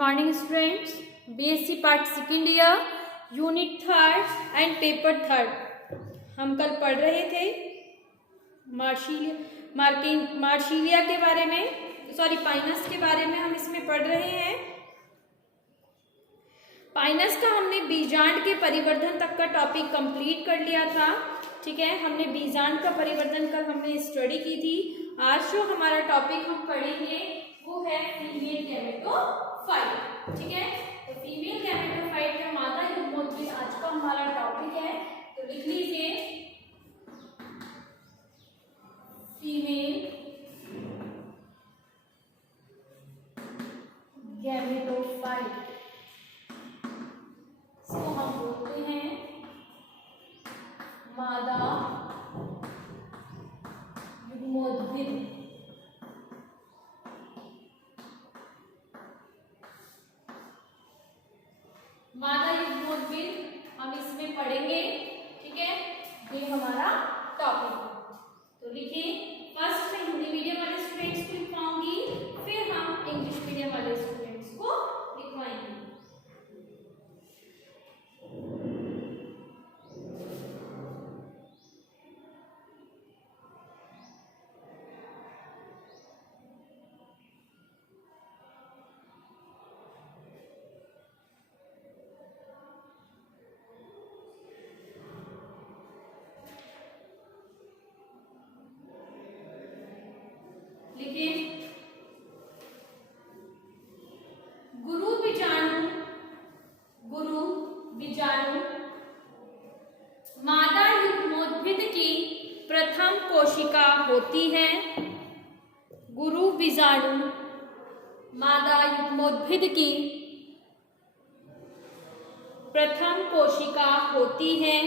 Morning students, BSc part second year unit third and paper third हम कल पढ़ रहे थे मार्शीलिया के बारे में, पाइनस के बारे में हम इसमें पढ़ रहे हैं। पाइनस का हमने बीजांड के परिवर्धन तक का टॉपिक कंप्लीट कर लिया था। ठीक है, हमने बीजांड का परिवर्धन कल हमने स्टडी की थी। आज जो हमारा टॉपिक हम पढ़ेंगे वो है फीमेल गैमेटोफाइट। ठीक है, तो फीमेल गैमेटोफाइट का मादा युग्मोद्भिद आज का हमारा टॉपिक है। तो लिख लीजिए फीमेल गैमेटोफाइट, इसको हम बोलते हैं मादा युग्मोद्भिद। मादा युग्मोद्भिद हम इसमें पढ़ेंगे। ठीक है, ये हमारा टॉपिक है। तो लिखिए, फर्स्ट मैं हिंदी मीडियम वाले स्टूडेंट्स को लिखवाऊंगी, फिर हम इंग्लिश मीडियम वाले स्टूडेंट्स को लिखवाएंगे। गुरु बीजाणु मादा युग्मोद्भिद की प्रथम कोशिका होती है। गुरु बीजाणु मादा युग्मोद्भिद की प्रथम कोशिका होती है।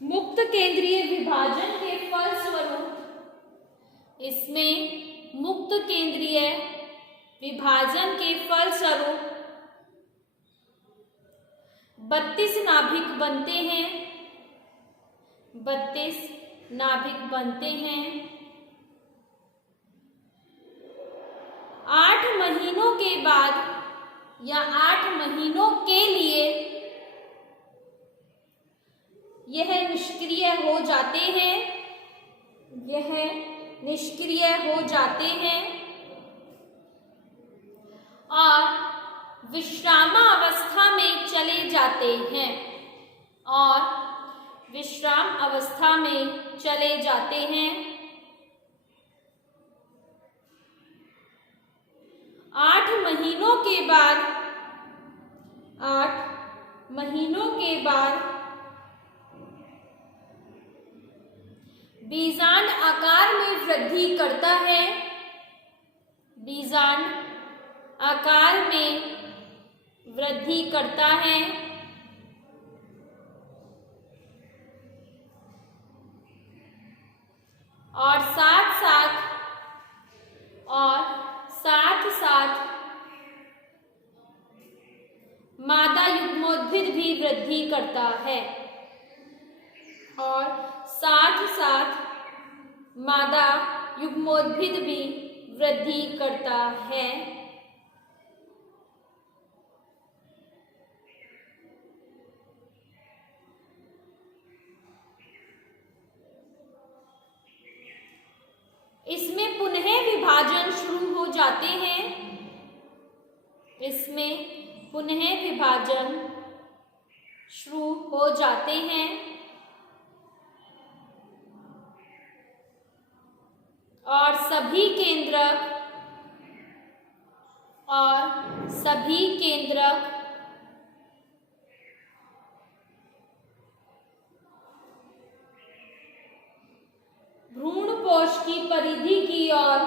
मुक्त केंद्रीय विभाजन के फलस्वरूप, इसमें मुक्त केंद्रीय विभाजन के फलस्वरूप 32 नाभिक बनते हैं। 32 नाभिक बनते हैं। 8 महीनों के बाद या 8 महीनों के लिए यह निष्क्रिय हो जाते हैं। यह निष्क्रिय हो जाते हैं और विश्रामावस्था में चले जाते हैं। और विश्राम अवस्था में चले जाते हैं। 8 महीनों के बाद 8 महीनों के बाद बीजांड आकार में वृद्धि करता है। बीजांड आकार में वृद्धि करता है और साथ साथ मादा युग्मोद्भिद भी वृद्धि करता है। और साथ साथ मादा युग्मोद्भिद भी वृद्धि करता है। इसमें पुनः विभाजन शुरू हो जाते हैं। इसमें पुनः विभाजन शुरू हो जाते हैं और सभी केंद्रक भ्रूणपोष की परिधि की ओर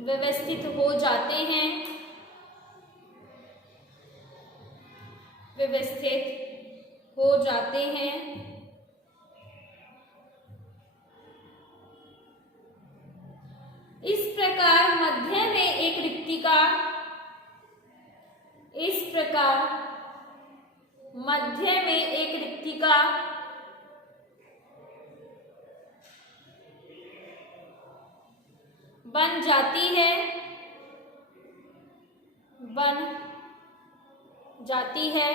व्यवस्थित हो जाते हैं। प्रकार मध्य में एक रिक्तिका, इस प्रकार मध्य में एक रिक्तिका बन जाती है, बन जाती है।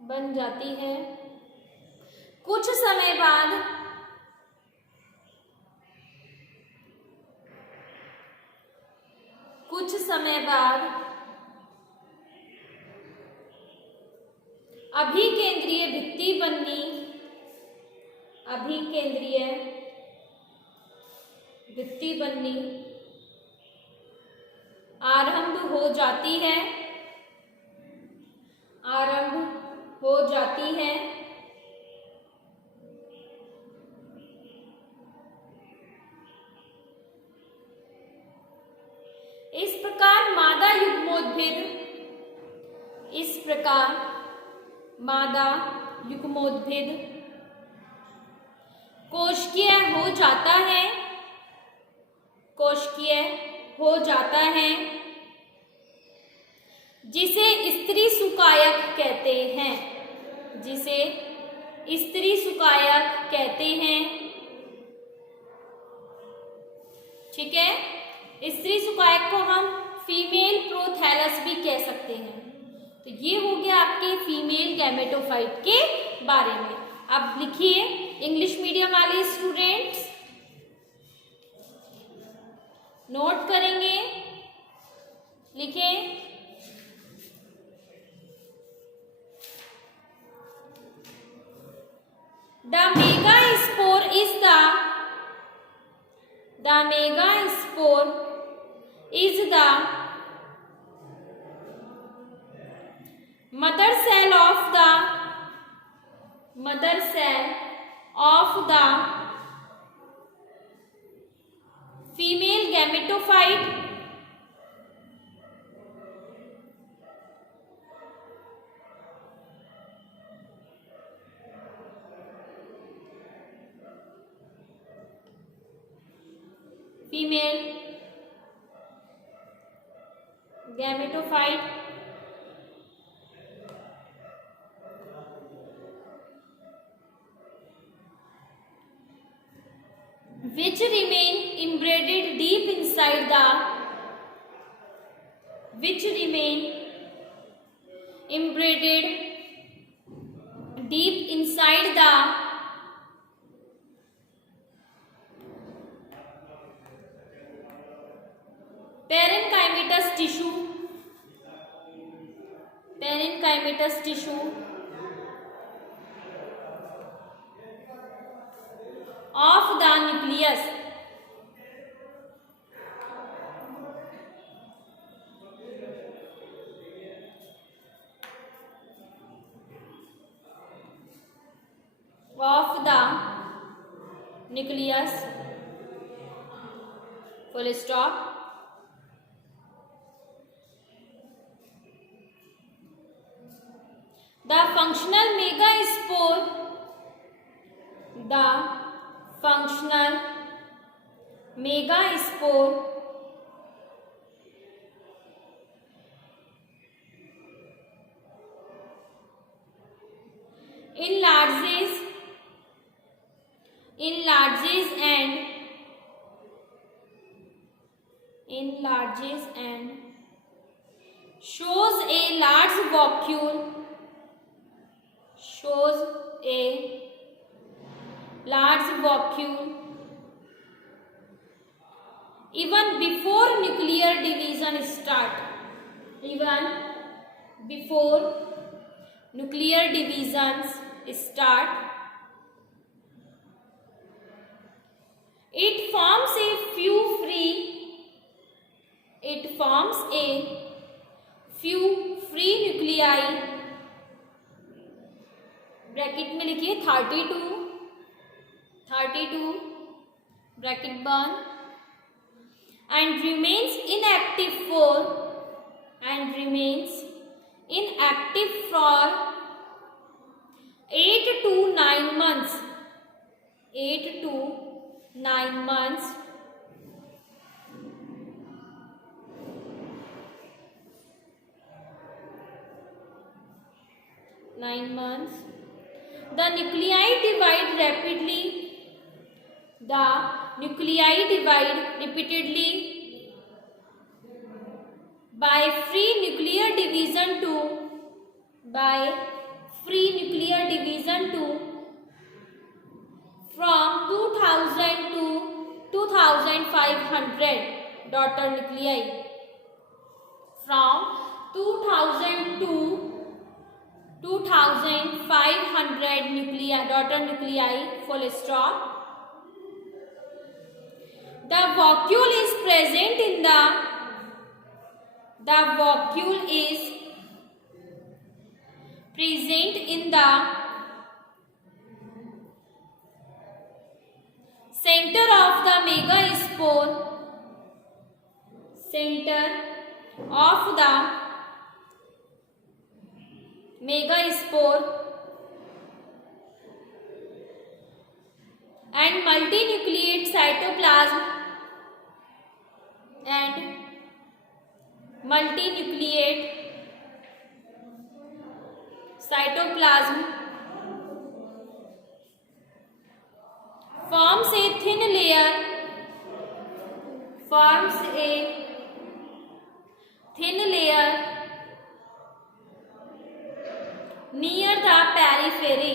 बन जाती है। कुछ समय बाद अभिकेंद्रीय भित्ति बननी, अभिकेंद्रीय भित्ति बननी आरंभ हो जाती है, आरंभ हो जाती है। इस प्रकार मादा युग्मोद्भिद, इस प्रकार मादा युग्मोद्भिद कोशिकीय हो जाता है, कोशिकीय हो जाता है, जिसे स्त्री सुकायक कहते हैं, जिसे स्त्री सुकायक कहते हैं। ठीक है, स्त्री सुकायक को हम फीमेल प्रोथैलस भी कह सकते हैं। तो ये हो गया आपके फीमेल गैमेटोफाइट के बारे में। अब लिखिए इंग्लिश मीडियम वाले स्टूडेंट्स नोट करेंगे, लिखें The megaspore is the megaspore is the mother cell of the female gametophyte. Female gametophyte which remain embedded deep inside the parenchymatous tissue of the nucleus. Of the nucleus, full stop. The functional megaspore enlarges and shows a large vacuole even before nuclear division start. Even before nuclear divisions start, it forms a few free nuclei, bracket में लिखिए 32 bracket बंद, and remains inactive for 8 to 9 months. 8 to 9 months. The nuclei divide rapidly. The nuclei divide repeatedly by free nuclear division 2 from 2000 to 2500 daughter nuclei. From 2000 to 2500 nuclei, daughter nuclei, full stop. The vacuole is present in the center of the megaspore. And multinucleate cytoplasm forms a thin layer near the periphery,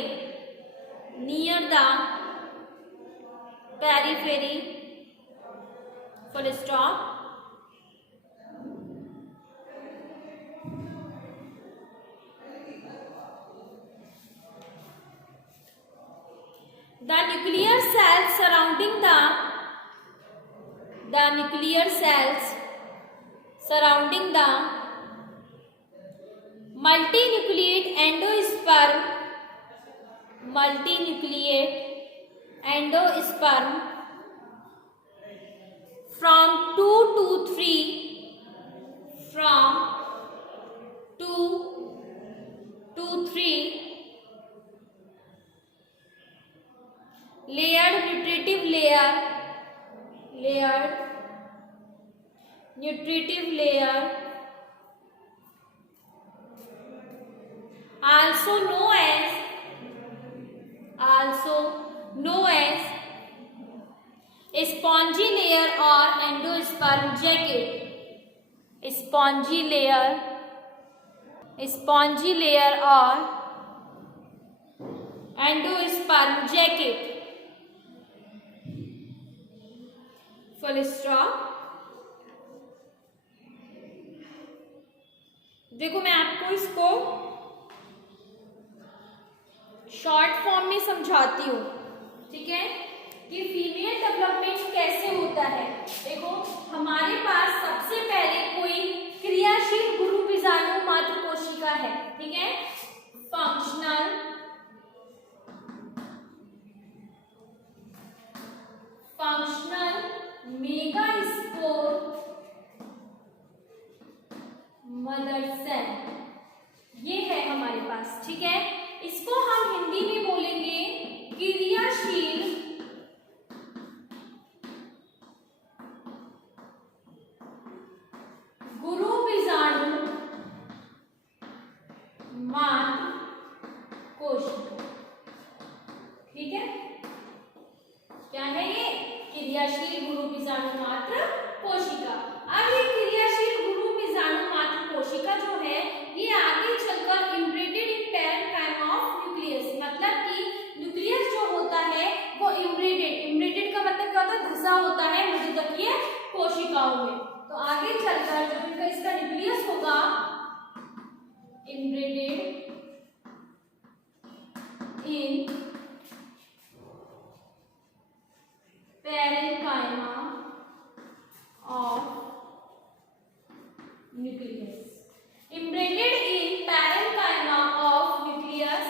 full stop. The nuclear cells surrounding the multinucleate endosperm from 2 to 3 layered nutritive layer also known as spongy layer or endosperm jacket. Spongy layer or endosperm jacket. Full stop. देखो मैं आपको इसको short form में समझाती हूँ, ठीक है, कि फीमेल डेवलपमेंट कैसे होता है। देखो हमारे पास सबसे पहले कोई क्रियाशील गुरु बीजाणु मात्र कोशिका है, ठीक है, फंक्शनल मेगास्पोर मदर सेल, ये है हमारे पास, ठीक है। इसको हम हिंदी में बोलेंगे क्रियाशील गुरु बीजाणु मात्र कोशिका, ठीक है। क्या है ये? क्रियाशील गुरु बीजाणु मात्र कोशिका। अब ये क्रियाशील गुरु बीजाणु मात्र कोशिका जो है ये आगे चलकर इम्ब्रीडेड इन पैरेन्काइमा ऑफ न्यूक्लियस, मतलब कि न्यूक्लियस जो होता है वो इम्ब्रीडेड का मतलब क्या होता है? धंसा होता है मध्यदकीय कोशिकाओं में। तो आगे चलकर जो इसका न्यूक्लियस होगा embedded in parenchyma of nucleus, embedded in parenchyma of nucleus.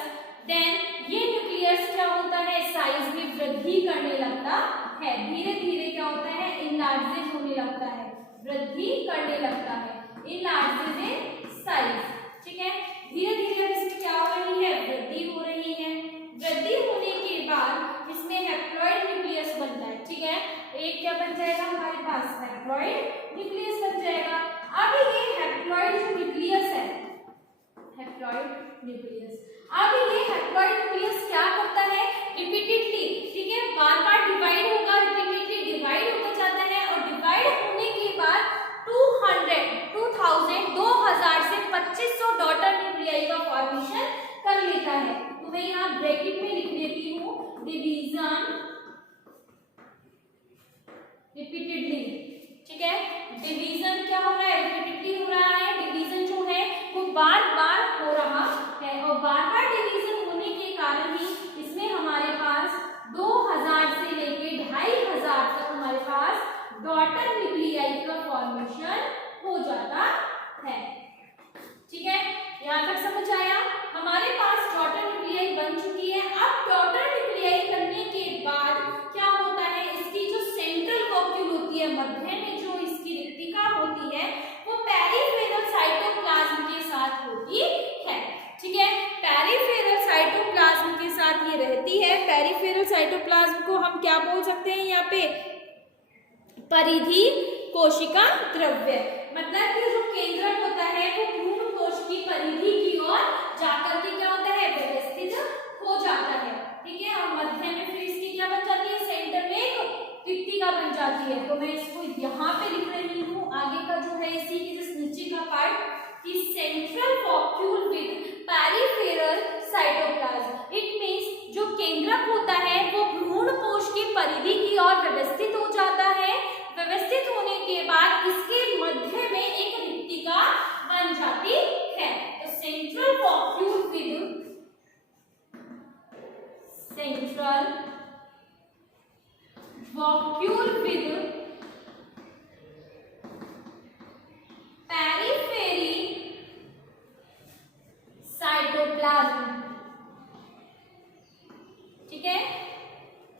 Then ये न्यूक्लियस क्या होता है? साइज में वृद्धि करने लगता है, धीरे धीरे क्या होता है? इनलार्जेड होने लगता है। वृद्धि करने लगता है, इनलार्जेस इन साइज। ठीक है, धीरे धीरे इसमें क्या हो रही है, वृद्धि हो रही है। वृद्धि होने के बाद इसमें हैप्लॉइड न्यूक्लियस बनता है। ठीक है, एक क्या बन जाएगा हमारे पास, हैप्लॉइड न्यूक्लियस बन जाएगा। अब ये हैप्लॉइड जो न्यूक्लियस है, हैप्लॉइड न्यूक्लियस, अब ये हैप्लॉइड न्यूक्लियस क्या करता है, रिपीटेडली, ठीक है, बार बार डिवाइड होगा, रिपीटेडली डिवाइड होता जाता है और डिवाइड होने के बाद 2000 से 2500 डॉटर न्यूक्लियाई का फॉर्मेशन कर लेता है। तो मैं यहाँ ब्रैकेट में लिख देती हूँ डिवीजन रिपीटेडली। ठीक है, डिवीजन क्या हो रहा है, रिपीटेडली हो रहा है। डिवीजन जो है वो बार बार हो रहा है और बार बार डिवीजन होने के कारण ही इसमें हमारे पास 2000 से लेके 2500 तक हमारे पास डॉटर न्यूक्लियाई का फॉर्मेशन हो जाता है। ठीक है, यहाँ तक समझ आया। हमारे पास डॉटर न्यूक्लियाई बन चुकी है। अब डॉटर न्यूक्लियाई बनने के बाद क्या होता है, इसकी जो सेंट्रल वॉक्यूल होती है, मध्य में जो इसकी रिक्तिका होती है, वो पेरिफेरल साइटोप्लाज्म के साथ होती है। ठीक है, पेरिफेरल साइटोप्लाज्म के साथ ये रहती है। पेरिफेरल साइटोप्लाज्म को हम क्या बोल सकते हैं यहाँ पे, परिधि कोशिका द्रव्य। मतलब कि जो केंद्रक होता है वो भ्रूण कोश की परिधि की ओर जाकर के क्या होता है, व्यवस्थित हो जाता है। ठीक है, और मध्य में फिर इसकी क्या बन जाती है, सेंटर में एक रिक्तिका बन जाती है। तो मैं इसको यहाँ पे लिख रही हूँ, आगे का जो है इसी की जिस नीचे का पार्ट, कि central vacuole with peripheral cytoplasm. It means जो केंद्रक होता है वो भ्रूण कोश की परिधि की ओर व्यवस्थित हो जाता है। व्यवस्थित होने के बाद इसके मध्य में एक रिक्तिका बन जाती है। तो central vacuole with periphery cytoplasm. ठीक है,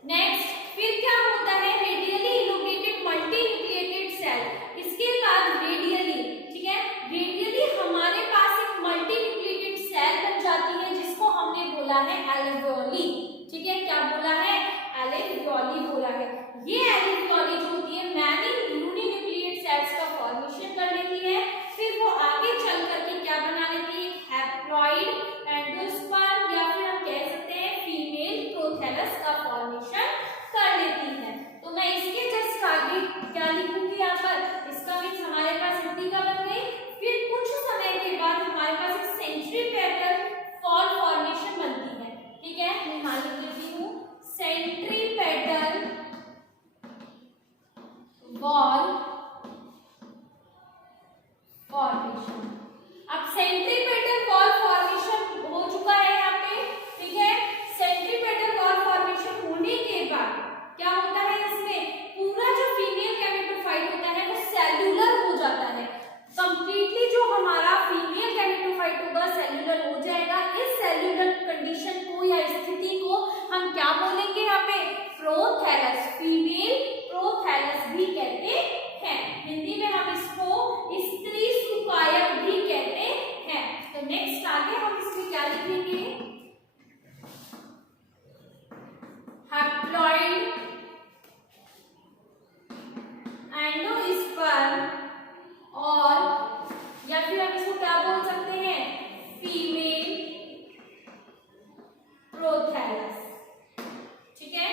नेक्स्ट फिर क्या होता है, रेडियली इलोकेटेड मल्टी न्यूक्लिएटेड सेल। इसके बाद रेडियली, ठीक है, रेडियली हमारे पास एक मल्टी न्यूक्लिएटेड सेल बन जाती है जिसको हमने बोला है एल्वेओली। ठीक है, क्या बोला है, एल्वेओली बोला है। ये एल्वेओली जो होती है मैनी यूनिन्यूक्लिएट सेल्स का फॉर्मेशन कर लेती है। फिर वो आगे चल करके क्या बना लेती है, हैप्लॉइड एंडोस्पर्म, या फिर हम कह सकते हैं फीमेल प्रोथैलस का फॉर्मेशन कर लेती है। तो मैं इसके जस्ट आगे क्या लिखूंगी यहाँ पर, इसका मीन्स हमारे पास रिक्तिका बन गई। फिर कुछ समय के बाद हमारे पास एक सेंट्रीपेटल वॉल फॉर्मेशन बनती है। ठीक है, मैं यहाँ लिख देती हूँ सेंट्रीपेटल वॉल फॉर्मेशन। अब सेंट्रीपेटल वॉल फॉर्मेशन हो चुका है यहाँ पे। ठीक है, सेंट्रीपेटल वॉल फॉर्मेशन होने के बाद क्या होता है, इसमें पूरा जो फीमेल गैमेटोफाइट होता है वो सेल्यूलर हो जाता है। कंप्लीटली जो हमारा फीमेल गैमेटोफाइट होगा सेल्यूलर हो जाएगा। इस सेल्यूलर कंडीशन को या स्थिति को हम क्या बोलेंगे यहाँ पे, प्रोथैलस, फीमेल प्रोथैलस भी कहते हैं। हिंदी में हम इसको स्त्री सुकायक भी कहते हैं। तो नेक्स्ट आगे हम इसमें क्या लिखेंगे, हैप्लॉइड एंडोस्पर्म, और या फिर हम इसको क्या बोल सकते हैं, फीमेल प्रोथैलस। ठीक है,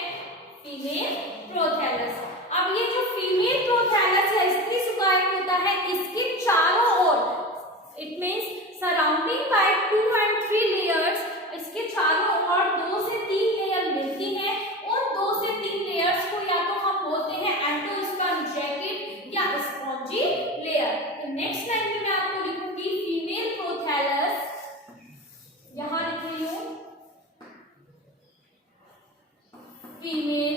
फीमेल प्रोथैलस। अब ये जो फीमेल प्रोथैलस या स्त्री सुकायक होता है, इसके चारों ओर, it means surrounding by 2 and 3 layers, इसके चारों ओर 2 से 3 लेयर मिलती है। और 2 से 3 लेयर्स को या तो हम बोलते हैं एंडोस्पर्म जैकेट या स्पॉन्जी लेयर। तो नेक्स्ट लाइन में मैं आपको लिखूंगी फीमेल प्रोथैलस, यहां लिख रही हूं female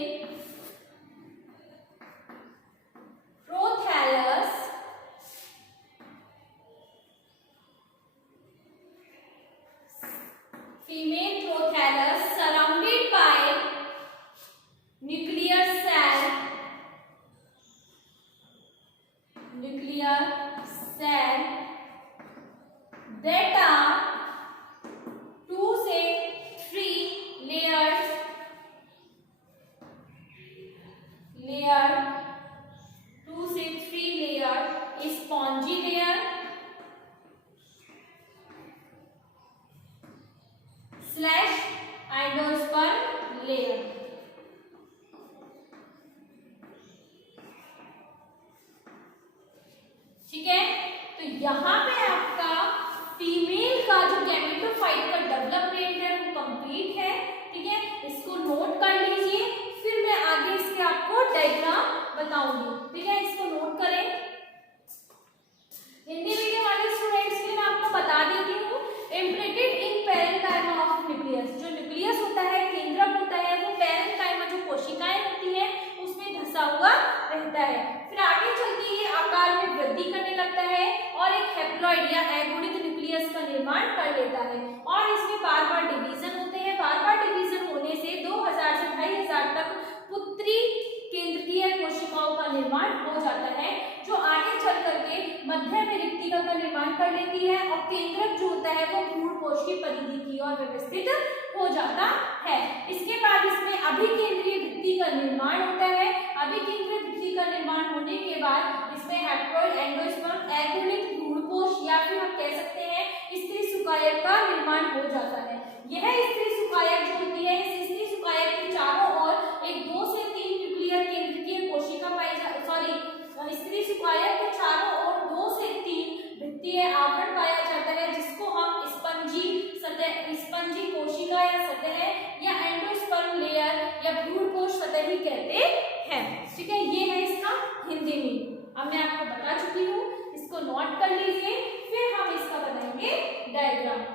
prothallus nuclear cell that are 2 से 3 layers 2 से 3 layer spongy layer slash endosperm layer. ठीक है, तो यहाँ पे आपका फीमेल का जो गैमेटोफाइट का डेवलपमेंट है वो कंप्लीट है। ठीक है, इसको नोट कर लीजिए, फिर मैं आगे इसके आपको डायग्राम बताऊंगी। ठीक है, इसको नोट करें। हिंदी मीडियम वाले स्टूडेंट्स के लिए मैं आपको बता देती हूँ, imprinted in parenchyma of nucleus. जो न्यूक्लियस होता है, केंद्रक होता है, वो पैरेंकाइमा जो कोशिकाएं होती है उसमें धंसा हुआ रहता है। फिर आगे चल के ये आकार में वृद्धि करने लगता है और एक हैप्लॉइड या एगोनिक न्यूक्लियस का निर्माण कर लेता है और इसमें बार बार डिवीजन होते हैं। बार बार डिवीजन होने से 2000 से 2500 तक पुत्री केंद्रीय कोशिकाओं का निर्माण हो जाता है, जो आगे चल करके मध्य में रिक्तिका का निर्माण कर लेती है और केंद्रक जो होता है वो भ्रूणपोष की परिधि की ओर व्यवस्थित हो जाता है। इसके बाद इसमें अभिकेंद्रीय भित्ति का निर्माण होता है। अभिकेंद्रीय भित्ति का निर्माण होने के बाद इसमें हैप्लॉइड एंडोस्पर्म एगोनिक भ्रूणपोष या फिर हम कह सकते हैं स्त्री सुकायक का निर्माण हो जाता है। यह स्त्री सुकायक जो होती है, इस स्त्री सुकायक के चारों ओर एक 2 से 3 न्यूक्लियर केंद्रीय कोशिका पाई स्त्री सुकायक के चारों ओर 2 से 3 भित्तीय आवरण पाया जाता है, जिसको हम स्पंजी कोशिका या सतह या एंडोस्पर्म लेयर या भ्रूणपोष सतह ही कहते हैं। ठीक है, ये है इसका हिंदी में। अब मैं आपको बता चुकी हूँ, इसको नोट कर लीजिए, फिर हम इसका बनाएंगे डायग्राम।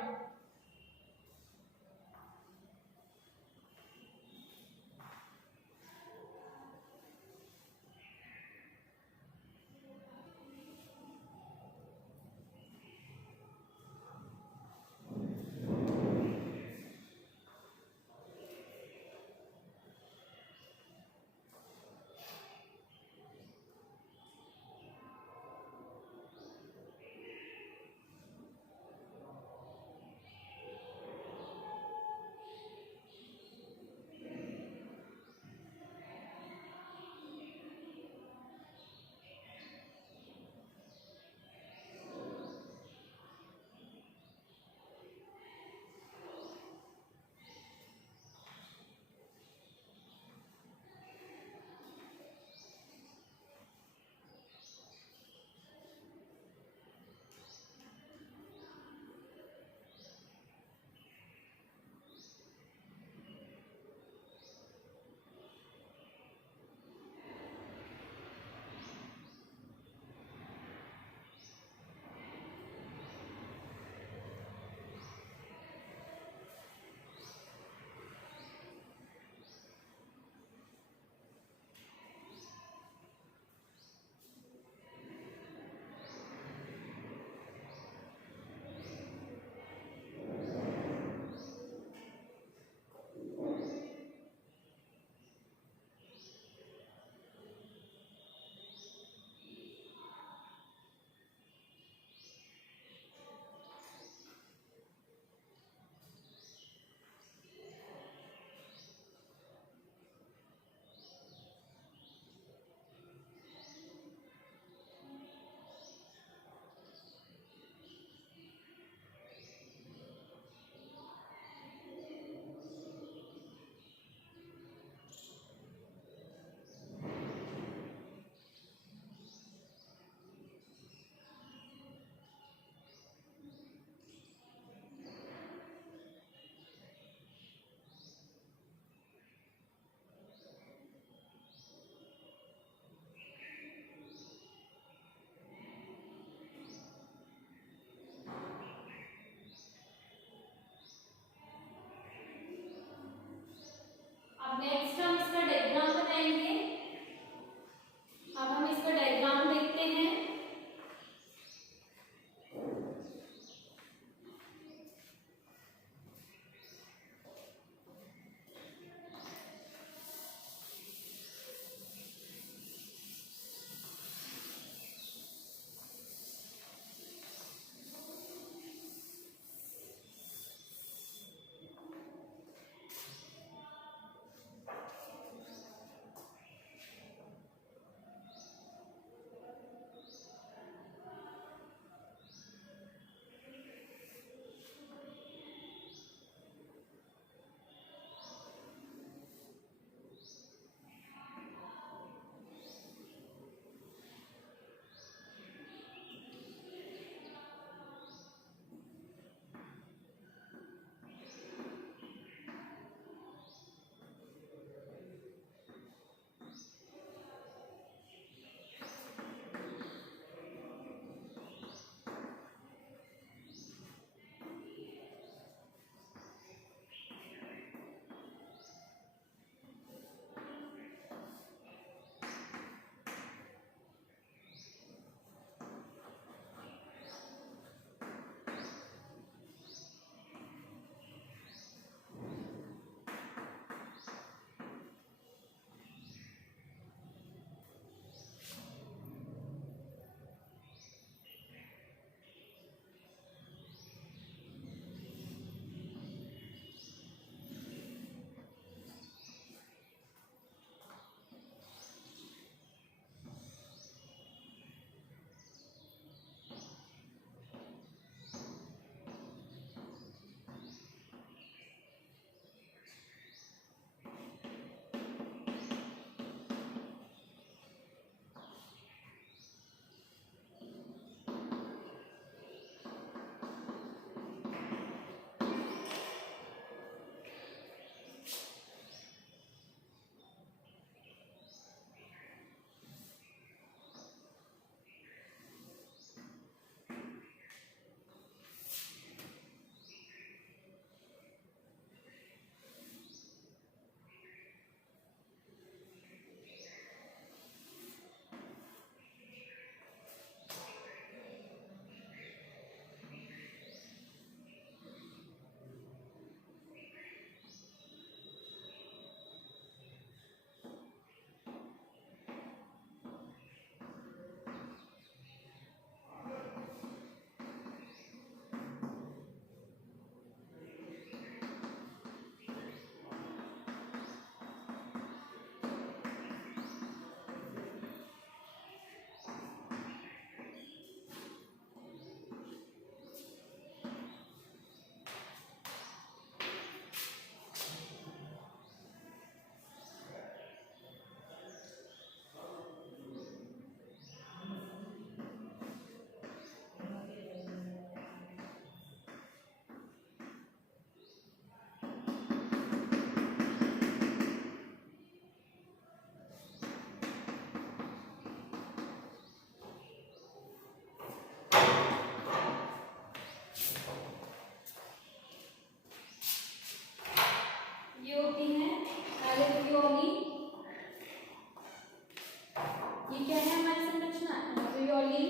ऑक्टियोली,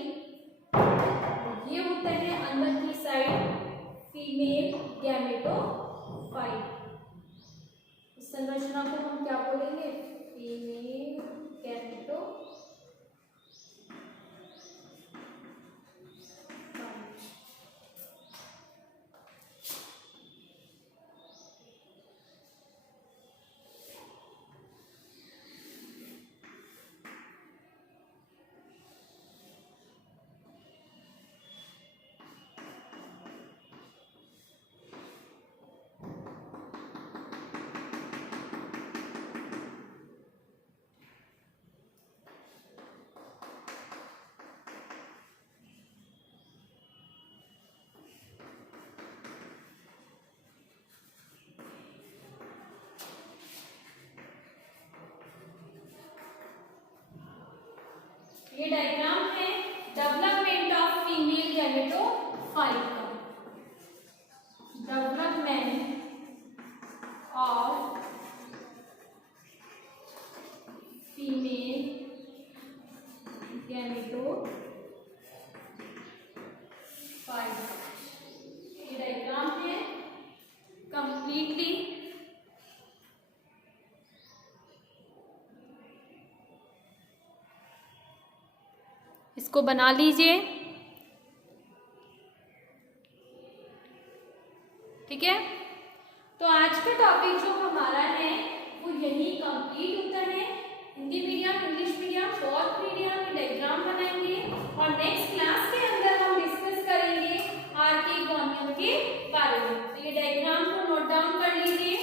ये होते हैं अंदर की साइड फीमेल गैमेटोफाइट। इस संरचना को हम क्या बोलेंगे? Female gametophyte. ये डायग्राम है डेवलपमेंट ऑफ फीमेल गैमेटोफाइट का। डेवलपमेंट ऑफ फीमेल गैमेटोफाइट, ये डायग्राम है कंप्लीटली। इसको बना लीजिए, ठीक है। तो आज का टॉपिक जो हमारा है वो यही कंप्लीट होता है। Hindi medium, English medium, both medium में डायग्राम बनाएंगे और नेक्स्ट क्लास के अंदर हम डिस्कस करेंगे आर्किगोनियम के बारे में। तो ये डायग्राम को नोट डाउन कर लीजिए।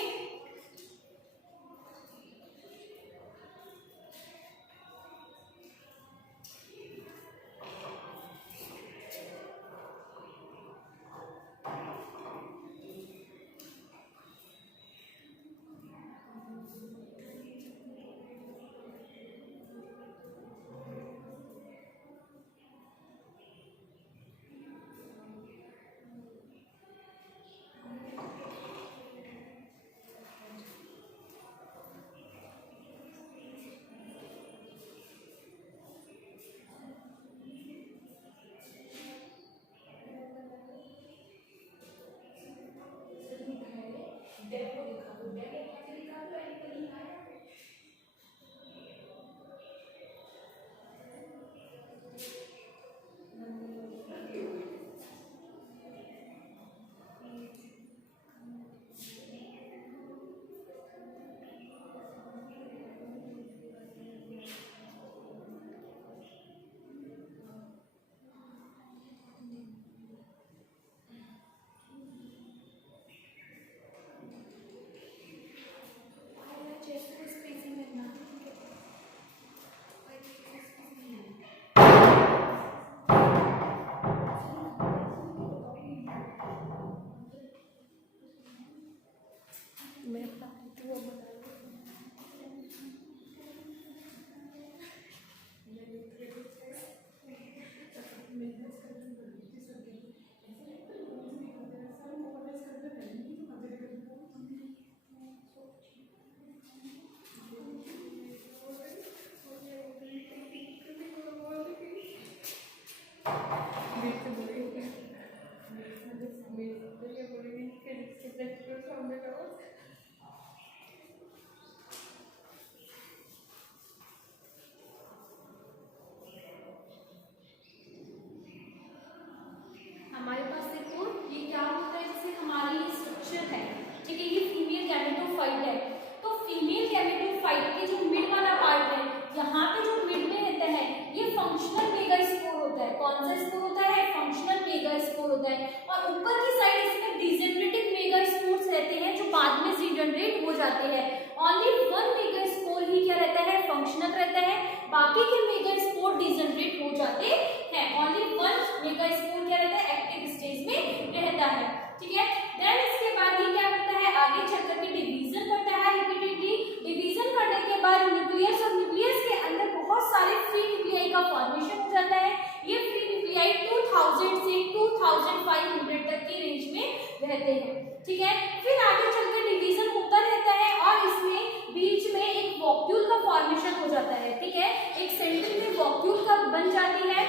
हमारे पास देखो ये क्या होता है, जैसे हमारी ये स्ट्रक्चर है, ठीक है, ये फीमेल गैमेटोफाइट है। तो फीमेल गैमेटोफाइट के जो मिड वाला पार्ट है, यहाँ पे जो मिड में रहता है ये फंक्शनल मेगास्पोर होता है। कौन सा स्पोर होता है? फंक्शनल मेगास्पोर होता है। और ऊपर की साइड इसमें डिजेनरेटिव मेगास्पोर्स रहते हैं जो बाद में रीजनरेट हो जाते हैं। ओनली वन मेगास्पोर ही क्या रहता है? फंक्शनल रहता है। बाकी के मेगास्पोर डिजेनरेट हो जाते हैं। ओनली वन मेगास्पोर क्या रहता है? एक्टिव स्टेज में रहता है, ठीक है। देन इसके बाद ये क्या करता है? आगे चल करके डिवीजन करता है रिपीटेडली। डिवीजन करने के बाद न्यूक्लियस और न्यूक्लियस के अंदर बहुत सारे फ्री न्यूक्लियाई का फॉर्मेशन हो जाता है। ये फ्री न्यूक्लियाई 2000 से 2500 तक की रेंज में रहते हैं, ठीक है। फिर आगे चलकर डिवीजन होता रहता है और इसमें बीच में एक वॉक्यूल का फॉर्मेशन हो जाता है, ठीक है। एक सेंटर में वॉक्यूल का बन जाती है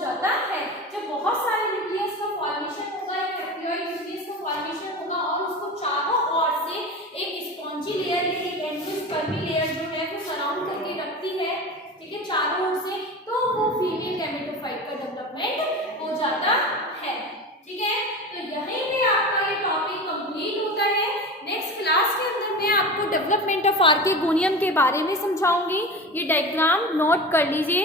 जाता है। जब बहुत सारे न्यूक्लियस का फॉर्मेशन होगा या हैप्लॉइड न्यूक्लियस का फॉर्मेशन होगा और उसको चारों ओर से एक स्पॉन्जी लेयर या एक एंडोस्पर्मी लेयर जो है वो सराउंड करके रखती है, ठीक है, चारों ओर से, तो वो फीमेल गैमेटोफाइट का डेवलपमेंट हो जाता है। ठीक है, तो यहीं पे आपका ये टॉपिक कंप्लीट होता है। नेक्स्ट क्लास के अंदर मैं आपको डेवलपमेंट ऑफ आर्किगोनियम के बारे में समझाऊंगी। ये डायग्राम नोट कर लीजिए।